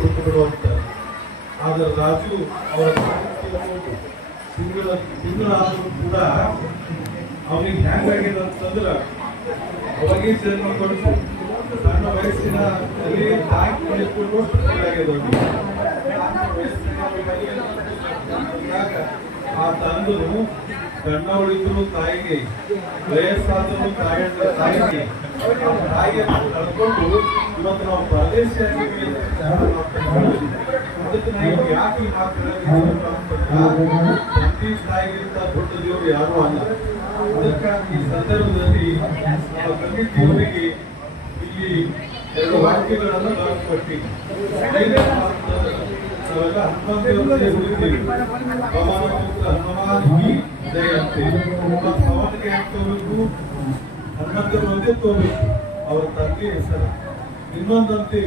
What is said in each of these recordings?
ಬಿಟ್ಟು ಬಿಡು ಅಂತ ಆದ್ರೆ ರಾಜು ಅವರ ತಿಂಗಳ ತಿಂಗಳಾದರೂ ಕೂಡ ಅವನಿಗೆ ಆಗಿದೆ ಅಂತಂದ್ರೆ ಅವಾಗೇ ಕೊಡಿಸು ಸಣ್ಣ ವಯಸ್ಸಿನ ಅಲ್ಲಿ ತಾಯಿ ಕುಳಿತುಕೊಂಡು ಆಗಿದೆ ಅವನಿಗೆ ಹೀಗಾಗ ಆ ತಂದನು ಗಂಡವಳಿದ್ರು ತಾಯಿಗೆ ವಯಸ್ಸಾದರೂ ತಾಯಿ ತಾಯಿಗೆ ತಾಯಿಯನ್ನು ಕಳ್ಕೊಂಡು ಇವತ್ತು ನಾವು ಪರದೇಶಿಯಾಗಿ ಅದಕ್ಕೆ ನಾವು ಯಾಕೆ ಪ್ರತಿ ತಾಯಿಗಿಂತ ದೊಡ್ಡ ದೇವರು ಯಾರು ಅಲ್ಲ. ಅದಕ್ಕಾಗಿ ಸಂದರ್ಭದಲ್ಲಿ ನಾವು ಪ್ರತಿ ದೇವರಿಗೆ ಎರಡು ವಾಕ್ಯಗಳನ್ನು ನಾವು ದೇವರಿಗೆ ಹುಡುಕ್ತೀವಿ ಭಗವಾನ ಪುತ್ರ ಹನುಮಾನಿಗೆ ಜಯಂತಿ ಅವನಿಗೆ ಯಾಕೆ ತೋರ್ಬೇಕು? ಒಂದೇ ತೋರ್ಬೇಕು. ಅವರ ತಂದೆ ಹೆಸರು. ಇನ್ನೊಂದಂತೆ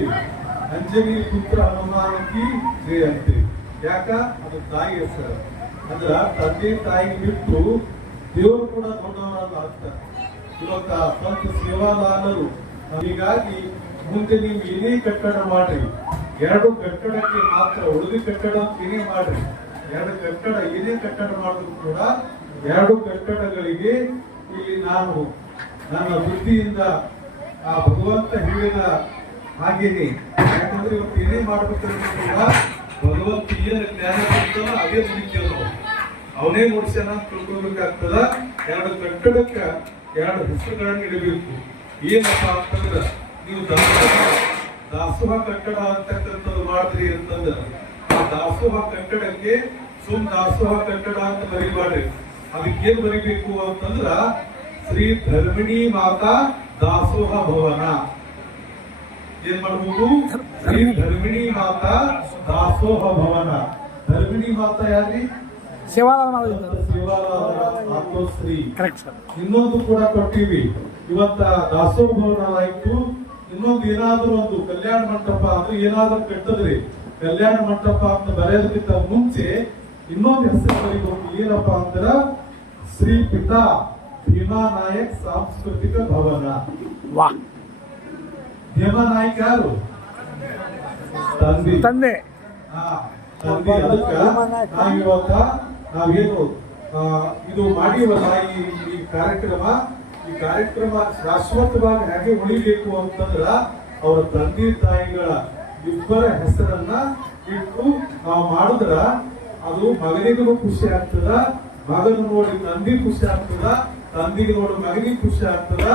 ಅಂಜನಿ ಪುತ್ರ ಹನುಮಾನಿಗೆ ಜಯಂತಿ ಯಾಕ? ಅದು ತಾಯಿ ಹೆಸರು. ಅಂದ್ರ ತಂದೆ ತಾಯಿ ಬಿಟ್ಟು ದೇವರು ಕೂಡ ದೊಡ್ಡವರನ್ನು ಆಗ್ತಾರೆ ಇವತ್ತ ಸಂತ ಸೇವಾದಾರರು. ಹೀಗಾಗಿ ಮುಂದೆ ನೀವು ಏನೇ ಕಟ್ಟಡ ಮಾಡ್ರಿ, ಎರಡು ಕಟ್ಟಡಕ್ಕೆ ಮಾತ್ರ ಉಳಿದ ಕಟ್ಟಡ ಏನೇ ಮಾಡ್ರಿ, ಎರಡು ಕಟ್ಟಡ ಏನೇ ಕಟ್ಟಡ ಮಾಡಿದ್ರು ಕೂಡ ಎರಡು ಕಟ್ಟಡಗಳಿಗೆ ಇಲ್ಲಿ ನಾನು ನನ್ನ ಬುದ್ಧಿಯಿಂದ ಆ ಭಗವಂತ ಹೇಳಿದ ಹಾಗೇನೆ. ಯಾಕಂದ್ರೆ ಇವತ್ತು ಏನೇ ಮಾಡ್ಬೇಕಂದ್ರೆ ಕೂಡ ಭಗವಂತ ಏನು ಜ್ಞಾನ ಕೊಡ್ತಾನೋ ಅದೇ ಮುಗಿಯೋದು ಅವನೇ ಮುಡ್ಸ್ಯಾನ ತಿಳ್ಕೊಬೇಕಾಗ್ತದ ಎರಡು ಕಟ್ಟಡಕ್ಕೆ ಎರಡು ಹೆಸರುಗಳನ್ನು ಇಡಬೇಕು. ಏನಪ್ಪ ಅಂತಂದ್ರ ನೀವು ದಾಸೋಹ ಕಟ್ಟಡ ಅಂತಕ್ಕಂಥದ್ದು ಮಾಡಿದ್ರಿ ಅಂತಂದ್ರೆ ಆ ದಾಸೋಹ ಕಟ್ಟಡಕ್ಕೆ ಸುಮ್ ದಾಸೋಹ ಕಟ್ಟಡ ಅಂತ ಬರೀಬಾರ್ರಿ. ಅದಕ್ಕೇನ್ ಬರೀಬೇಕು ಅಂತಂದ್ರ ಶ್ರೀ ಧರ್ಮಿಣಿ ಮಾತಾ ದಾಸೋಹ ಭವನ. ಏನ್ ಮಾಡ್ಬೋದು? ಶ್ರೀ ಧರ್ಮಿಣಿ ಮಾತಾ ದಾಸೋಹ ಭವನ. ಧರ್ಮಿಣಿ ಮಾತಾ ಯಾರಿ ಇನ್ನೊಂದು ಕೂಡ ಕೊಟ್ಟಿವಿ. ಇವತ್ತ ದಾಸೋಹ ಭವನ ಆಯ್ತು. ಇನ್ನೊಂದು ಏನಾದ್ರೂ ಒಂದು ಕಲ್ಯಾಣ ಮಂಟಪ ಅದು ಏನಾದ್ರೂ ಕಟ್ಟದ್ರಿ ಕಲ್ಯಾಣ ಮಂಟಪ ಅಂತ ಬರೆಯೋದಕ್ಕಿಂತ ಮುಂಚೆ ಇನ್ನೊಂದು ಹೆಸರು ಬರೀಬೇಕು. ಏನಪ್ಪ ಅಂದ್ರ ಶ್ರೀ ಪಿತಾ ಭೀಮಾ ನಾಯಕ್ ಸಾಂಸ್ಕೃತಿಕ ಭವನ. ವಾ. ಭೀಮಾ ನಾಯಕ್ ಯಾರು? ತಂದೆ. ತಂದೆ. ಹಾ, ತಂದೆ. ಅದಕ್ಕ ನಾವಿವತ್ತ ನಾವೇನು ಇದು ಮಾಡಿವಲ್ಲ ಈ ಕಾರ್ಯಕ್ರಮ ಈ ಕಾರ್ಯಕ್ರಮ ಶಾಶ್ವತವಾಗಿ ಹೇಗೆ ಉಳಿಬೇಕು ಅಂತಂದ್ರ ಅವರ ತಂದೆ ತಾಯಿಗಳ ಇಬ್ಬರ ಹೆಸರನ್ನ ಇಟ್ಟು ನಾವು ಮಾಡಿದ್ರ ಅದು ಮಗನಿಗೂ ಖುಷಿ ಆಗ್ತದ ಮಗನ ನೋಡಿ ತಂದಿ ಖುಷಿ ಆಗ್ತದ, ತಂದಿಗೆ ನೋಡಿ ಮಗನಿಗೆ ಖುಷಿ ಆಗ್ತದ.